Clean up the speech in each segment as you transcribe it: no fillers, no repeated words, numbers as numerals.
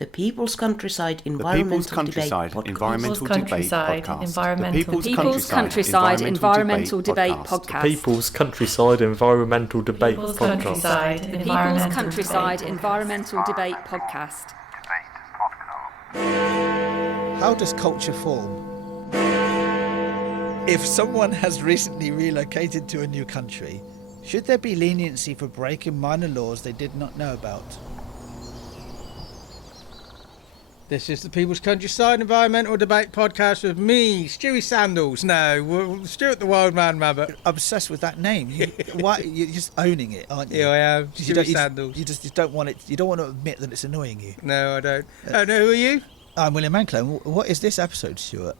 The People's Countryside Environmental Debate Podcast. The People's Countryside Environmental Debate Podcast. People's Countryside Environmental Debate Podcast. The People's Countryside Environmental Debate Podcast. How does culture form? If someone has recently relocated to a new country, should there be leniency for breaking minor laws they did not know about? This is the People's Countryside Environmental Debate Podcast with me, Stewie Sandals. No, Stuart the Wildman, Mabbutt. Obsessed with that name. You're just owning it, aren't you? Yeah, I am. Stewie Sandals. You don't want it. You don't want to admit that it's annoying you. No, I don't. Oh no, who are you? I'm William Mankelow. What is this episode, Stuart?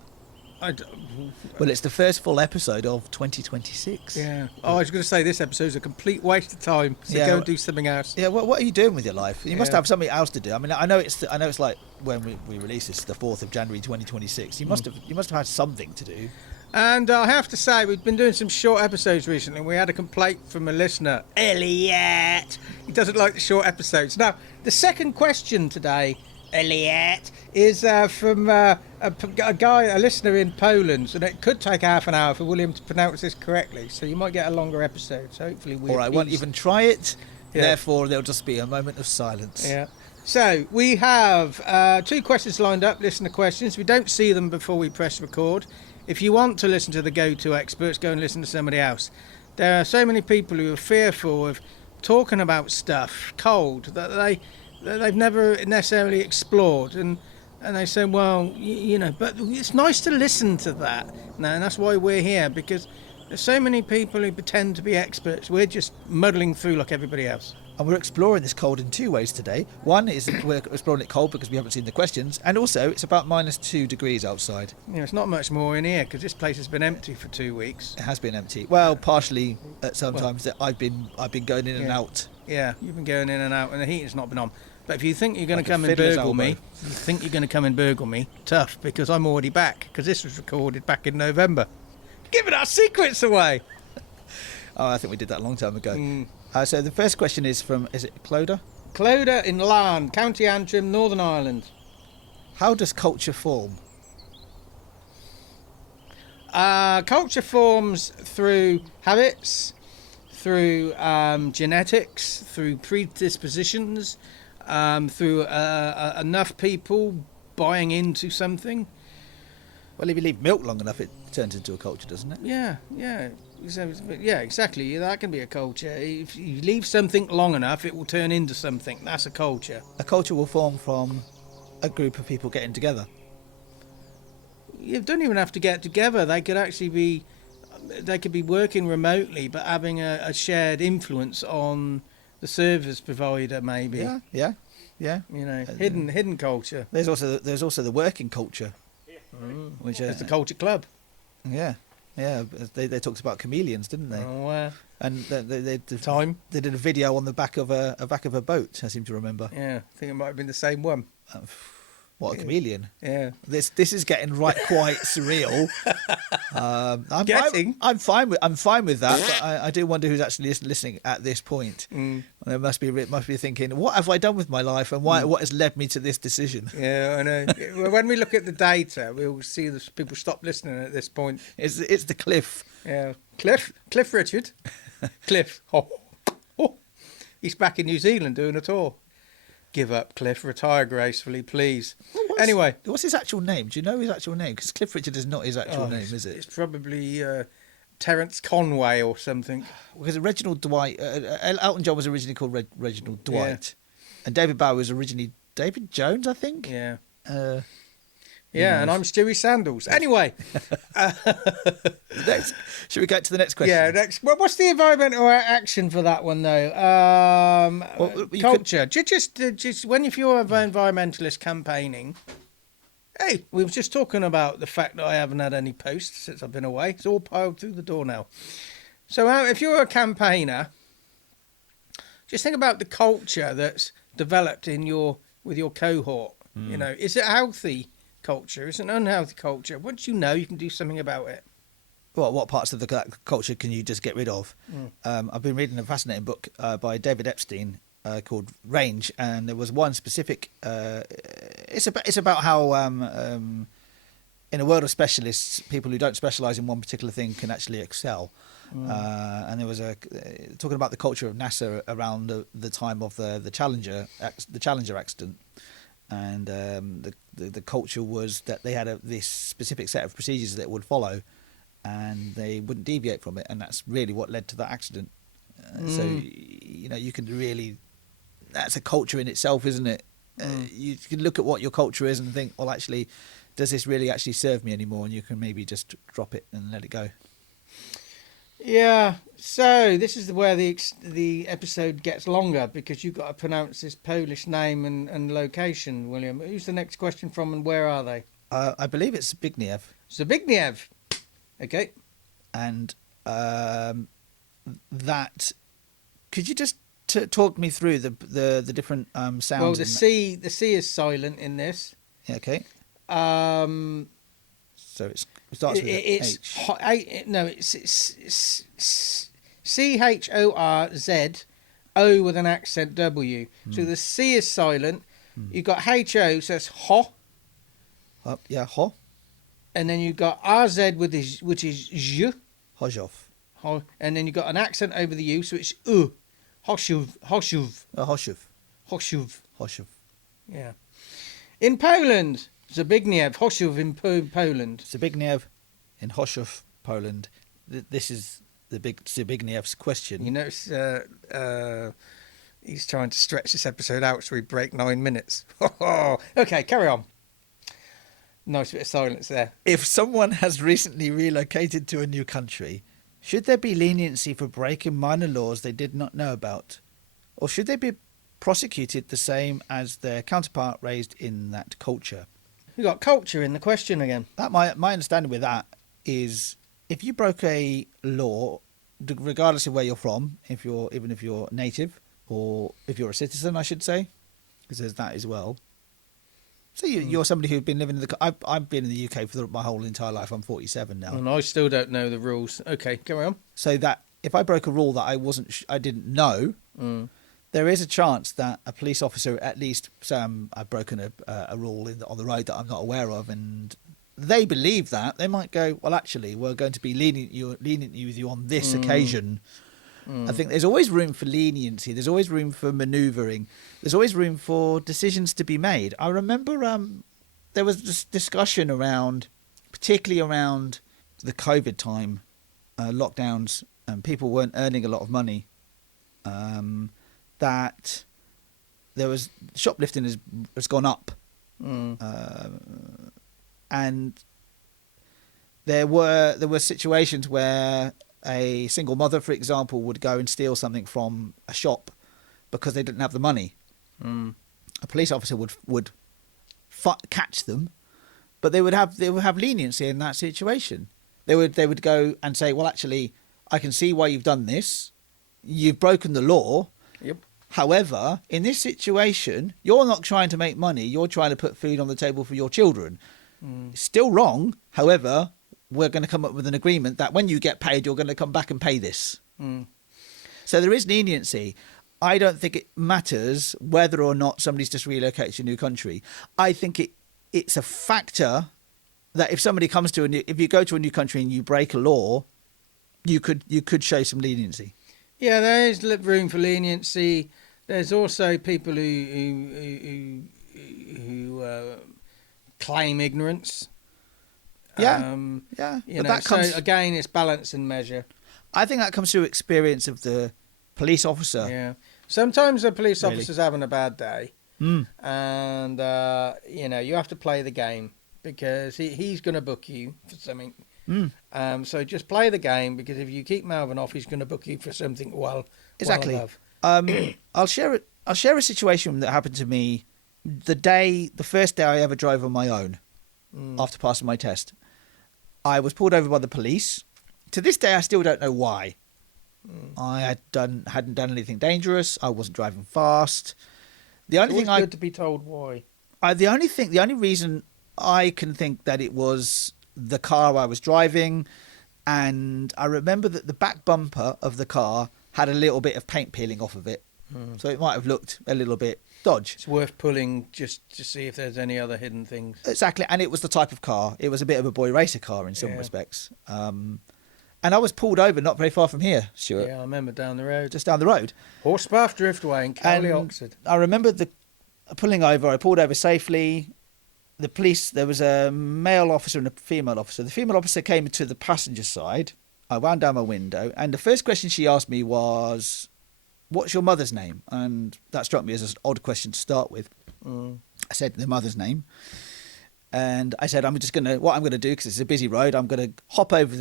Well, it's the first full episode of 2026. Yeah. Oh, I was going to say this episode is a complete waste of time. So go and do something else. Yeah. What are you doing with your life? You must have something else to do. I mean, I know it's like when we release this, the 4th of January 2026. You must have had something to do. And I have to say, we've been doing some short episodes recently. We had a complaint from a listener, Elliot. He doesn't like the short episodes. Now, the second question today, Elliot, is from a listener in Poland, and it could take half an hour for William to pronounce this correctly, so you might get a longer episode. So hopefully we'll. Or I won't even try it. Yeah. Therefore, there'll just be a moment of silence. Yeah. So we have 2 questions lined up, listener questions. We don't see them before we press record. If you want to listen to the go-to experts, go and listen to somebody else. There are so many people who are fearful of talking about stuff cold that they've never necessarily explored, and they say, well, but it's nice to listen to that. No, and that's why we're here, because there's so many people who pretend to be experts. We're just muddling through like everybody else. And we're exploring this cold in 2 ways today. One is we're exploring it cold because we haven't seen the questions, and also it's about -2 degrees outside. Yeah, it's not much more in here because this place has been empty for 2 weeks. It has been empty. Well, partially at some times that I've been going in and out. Yeah, you've been going in and out, and the heating's not been on. But if you think you're going to come and burgle me, tough, because I'm already back, because this was recorded back in November. Giving our secrets away! Oh, I think we did that a long time ago. So the first question is from, is it Clodagh? Clodagh in Larne, County Antrim, Northern Ireland. How does culture form? Culture forms through habits, through genetics, through predispositions, through enough people buying into something. Well, if you leave milk long enough, it turns into a culture, doesn't it? Yeah, exactly. That can be a culture. If you leave something long enough, it will turn into something. That's a culture. A culture will form from a group of people getting together. You don't even have to get together. They could actually be working remotely, but having a shared influence on the service provider, maybe. Yeah. Hidden culture. There's also the working culture, which is the culture club. Yeah. They talked about chameleons, didn't they? Oh, and they did a video on the back of a boat. I seem to remember. Yeah, I think it might have been the same one. What, a chameleon? Yeah. This is getting quite surreal. I'm fine with that, but I do wonder who's actually listening at this point. They must be thinking, what have I done with my life, and what has led me to this decision? Yeah, I know. When we look at the data, we'll see that people stop listening at this point. It's the Cliff. Yeah, Cliff Richard, Cliff. Oh, he's back in New Zealand doing a tour. Give up, Cliff. Retire gracefully, please. Anyway. What's his actual name? Do you know his actual name? Because Cliff Richard is not his actual name, is it? It's probably Terence Conway or something. Because Reginald Dwight... Elton John was originally called Reginald Dwight. Yeah. And David Bowie was originally David Jones, I think? Yeah. And I'm Stewie Sandals. Anyway. Should we get to the next question? Yeah, next. Well, what's the environmental action for that one, though? Culture. Just when if you're an environmentalist campaigning... Hey, we were just talking about the fact that I haven't had any posts since I've been away. It's all piled through the door now. So if you're a campaigner, just think about the culture that's developed with your cohort. Is it healthy culture? Is it an unhealthy culture? Once you know, you can do something about it. Well, what parts of the culture can you just get rid of? I've been reading a fascinating book by David Epstein called Range, and there was one specific. It's about how in a world of specialists, people who don't specialise in one particular thing can actually excel. And there was talking about the culture of NASA around the time of the Challenger accident, and the culture was that they had this specific set of procedures that would follow, and they wouldn't deviate from it, and that's really what led to that accident. So you can really, that's a culture in itself, isn't it? You can look at what your culture is and think, well, actually, does this really actually serve me anymore? And you can maybe just drop it and let it go. Yeah, so this is where the episode gets longer, because you've got to pronounce this Polish name and location, William. Who's the next question from, and where are they? I believe it's Zbigniew. Zbigniew. Okay. And that, could you just talk me through the different sounds? Well, the C is silent in this. Yeah, okay. So it starts with it's H. It's CHORZ, O with an accent W. So the C is silent. You've got HO, so it's ho. Yeah, ho. And then you've got RZ which is zh. Hozhov. Ho. And then you've got an accent over the U, so it's U. Hoshuv. Hoshuv. Hoshuv. Yeah. In Poland, Zbigniew, Hoshuv in Poland. Zbigniew in Hoshuv, Poland. This is the big Zbigniew's question. You notice he's trying to stretch this episode out so we break 9 minutes. Okay, carry on. Nice bit of silence there. If someone has recently relocated to a new country, should there be leniency for breaking minor laws they did not know about? Or should they be prosecuted the same as their counterpart raised in that culture? We've got culture in the question again. That my understanding with that is, if you broke a law, regardless of where you're from, even if you're native, or if you're a citizen, I should say, because there's that as well. So you're somebody who's been living in I've been in the UK for my whole entire life. I'm 47 now, and I still don't know the rules. Okay, carry on. So that if I broke a rule that I didn't know, there is a chance that a police officer, at least, say I've broken a rule on the road that I'm not aware of, and they believe that, they might go, well, actually, we're going to be lenient with you on this occasion. I think there's always room for leniency. There's always room for manoeuvring. There's always room for decisions to be made. I remember there was this discussion particularly around the COVID time, lockdowns, and people weren't earning a lot of money. That there was shoplifting has gone up, and there were situations where a single mother, for example, would go and steal something from a shop because they didn't have the money. A police officer would catch them, but they would have leniency in that situation. They would go and say, well, actually, I can see why you've done this. You've broken the law. Yep. However, in this situation, you're not trying to make money. You're trying to put food on the table for your children. Still wrong. However, we're going to come up with an agreement that when you get paid, you're going to come back and pay this. So there is leniency. I don't think it matters whether or not somebody's just relocated to a new country. I think it's a factor that if somebody comes if you go to a new country and you break a law, you could show some leniency. Yeah, there is room for leniency. There's also people who claim ignorance. Yeah. Again, it's balance and measure. I think that comes through experience of the police officer. Yeah. Sometimes a police officer's having a bad day, and you have to play the game because he's going to book you for something. So just play the game, because if you keep Melvin off, he's going to book you for something Exactly. well above. I'll share a situation that happened to me the first day I ever drove on my own after passing my test. I was pulled over by the police. To this day, I still don't know why. I hadn't done anything dangerous. I wasn't driving fast. The only thing good to be told why. The only reason I can think that it was the car I was driving, and I remember that the back bumper of the car had a little bit of paint peeling off of it. So it might have looked a little bit dodge. It's worth pulling just to see if there's any other hidden things. Exactly, and it was the type of car. It was a bit of a boy racer car in some respects. And I was pulled over not very far from here, Stuart. Yeah, I remember down the road. Just down the road. Horsebath Driftway in Cowley, Oxford. I remember pulling over. I pulled over safely. The police, there was a male officer and a female officer. The female officer came to the passenger side. I wound down my window, and the first question she asked me was, "What's your mother's name?" And that struck me as an odd question to start with. I said the mother's name, and I said, what I'm gonna do, because it's a busy road, I'm gonna hop over to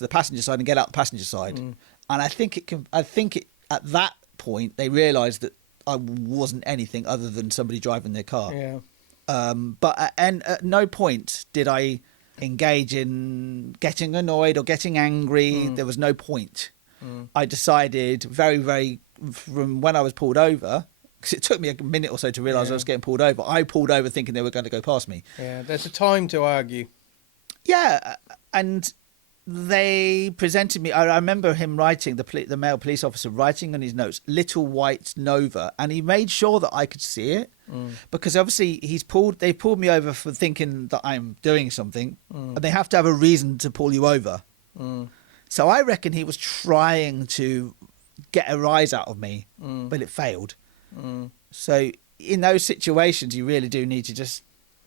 the passenger side and get out the passenger side. And I think at that point they realised that I wasn't anything other than somebody driving their car. Yeah. But at no point did I engage in getting annoyed or getting angry. There was no point. I decided very, very, from when I was pulled over, because it took me a minute or so to realise I was getting pulled over. I pulled over thinking they were going to go past me. Yeah, there's a time to argue. Yeah, and they presented me. I remember him writing, the male police officer writing on his notes, "Little White Nova," and he made sure that I could see it, because obviously they pulled me over for thinking that I'm doing something, and they have to have a reason to pull you over. So I reckon he was trying to get a rise out of me, but it failed. So in those situations, you really do need to just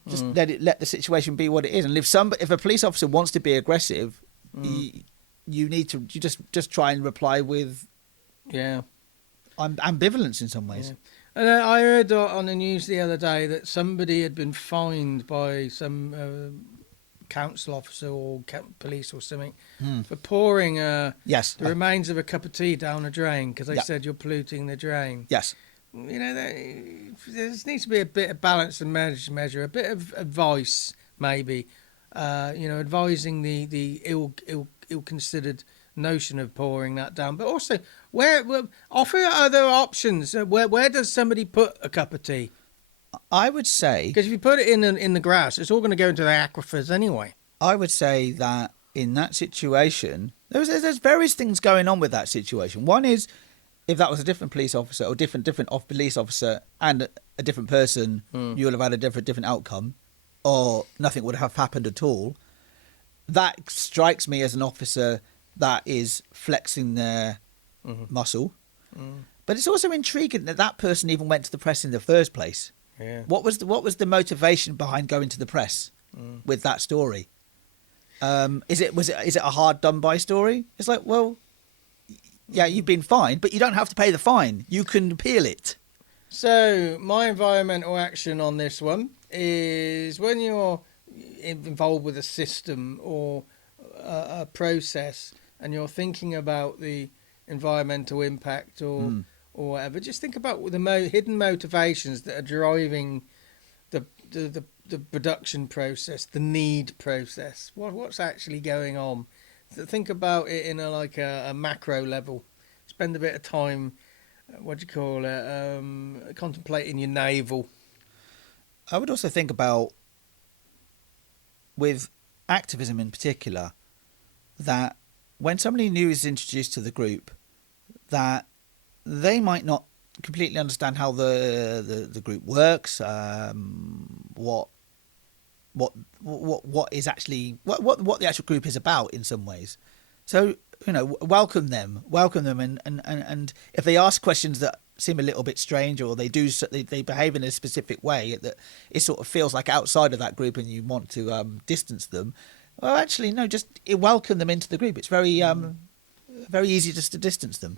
let the situation be what it is. And if a police officer wants to be aggressive, you need to just try and reply with ambivalence in some ways. And I heard on the news the other day that somebody had been fined by some council officer or police or something for pouring the remains of a cup of tea down a drain because they said you're polluting the drain. Yes. You know, there needs to be a bit of balance and measure, a bit of advice maybe. Advising the ill-considered notion of pouring that down, but also offer other options. Where does somebody put a cup of tea? I would say, because if you put it in the grass, it's all going to go into the aquifers anyway. I would say that in that situation, there's various things going on with that situation. One is, if that was a different police officer or different police officer and a different person, you would have had a different outcome, or nothing would have happened at all. That strikes me as an officer that is flexing their muscle. But it's also intriguing that person even went to the press in the first place. Yeah. What was the motivation behind going to the press with that story? Is it a hard done by story? It's like, well, yeah, you've been fined, but you don't have to pay the fine. You can appeal it. So my environmental action on this one is when you're involved with a system or a process and you're thinking about the environmental impact or whatever, just think about the hidden motivations that are driving the production process, the need process. What's actually going on? So think about it in a macro level. Spend a bit of time, contemplating your navel. I would also think about, with activism in particular, that when somebody new is introduced to the group, that they might not completely understand how the group works, what is actually what the actual group is about in some ways. So, welcome them, and if they ask questions that seem a little bit strange, or they behave in a specific way that it sort of feels like outside of that group, and you want to distance them, well, actually, no, just welcome them into the group. It's very easy just to distance them.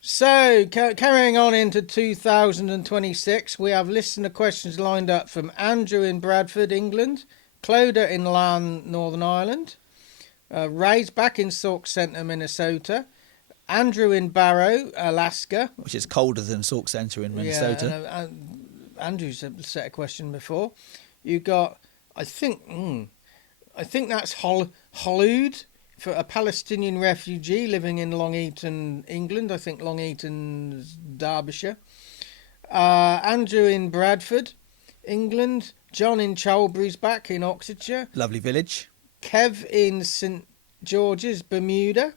So, carrying on into 2026, we have listener questions lined up from Andrew in Bradford, England, Clodagh in Larne, Northern Ireland, Ray's back in Sauk Centre, Minnesota, Andrew in Barrow, Alaska, which is colder than Sauk Centre in Minnesota. Yeah, Andrew's set a question before. You got, I think that's Holud, for a Palestinian refugee living in Long Eaton, England. I think Long Eaton's Derbyshire. Andrew in Bradford, England. John in Chalbury's back in Oxfordshire. Lovely village. Kev in St George's, Bermuda.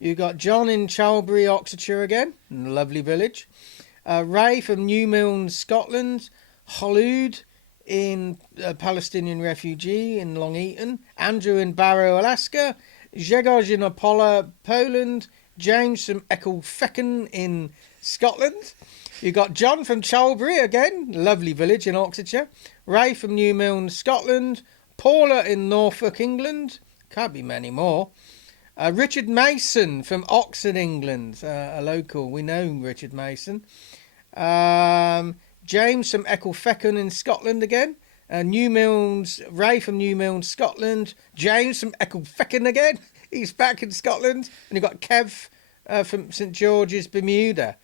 You got John in Chalbury, Oxfordshire again, in a lovely village. Ray from New Milne, Scotland. Kholoud in Palestinian refugee in Long Eaton. Andrew in Barrow, Alaska. Grzegorz in Opola, Poland. James from Ecclefechan in Scotland. You got John from Chalbury again, lovely village in Oxfordshire. Ray from New Milne, Scotland. Paula in Norfolk, England. Can't be many more. Richard Mason from Oxford, England, a local. We know Richard Mason. James from Ecclefechan in Scotland again. Ray from New Milne, Scotland. James from Ecclefechan again. He's back in Scotland. And you've got Kev from St George's, Bermuda.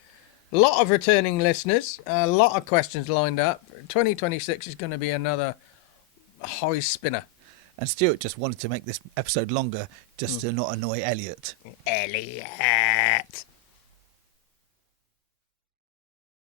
A lot of returning listeners. A lot of questions lined up. 2026 is going to be another high spinner. And Stuart just wanted to make this episode longer just to not annoy Elliot. Elliot!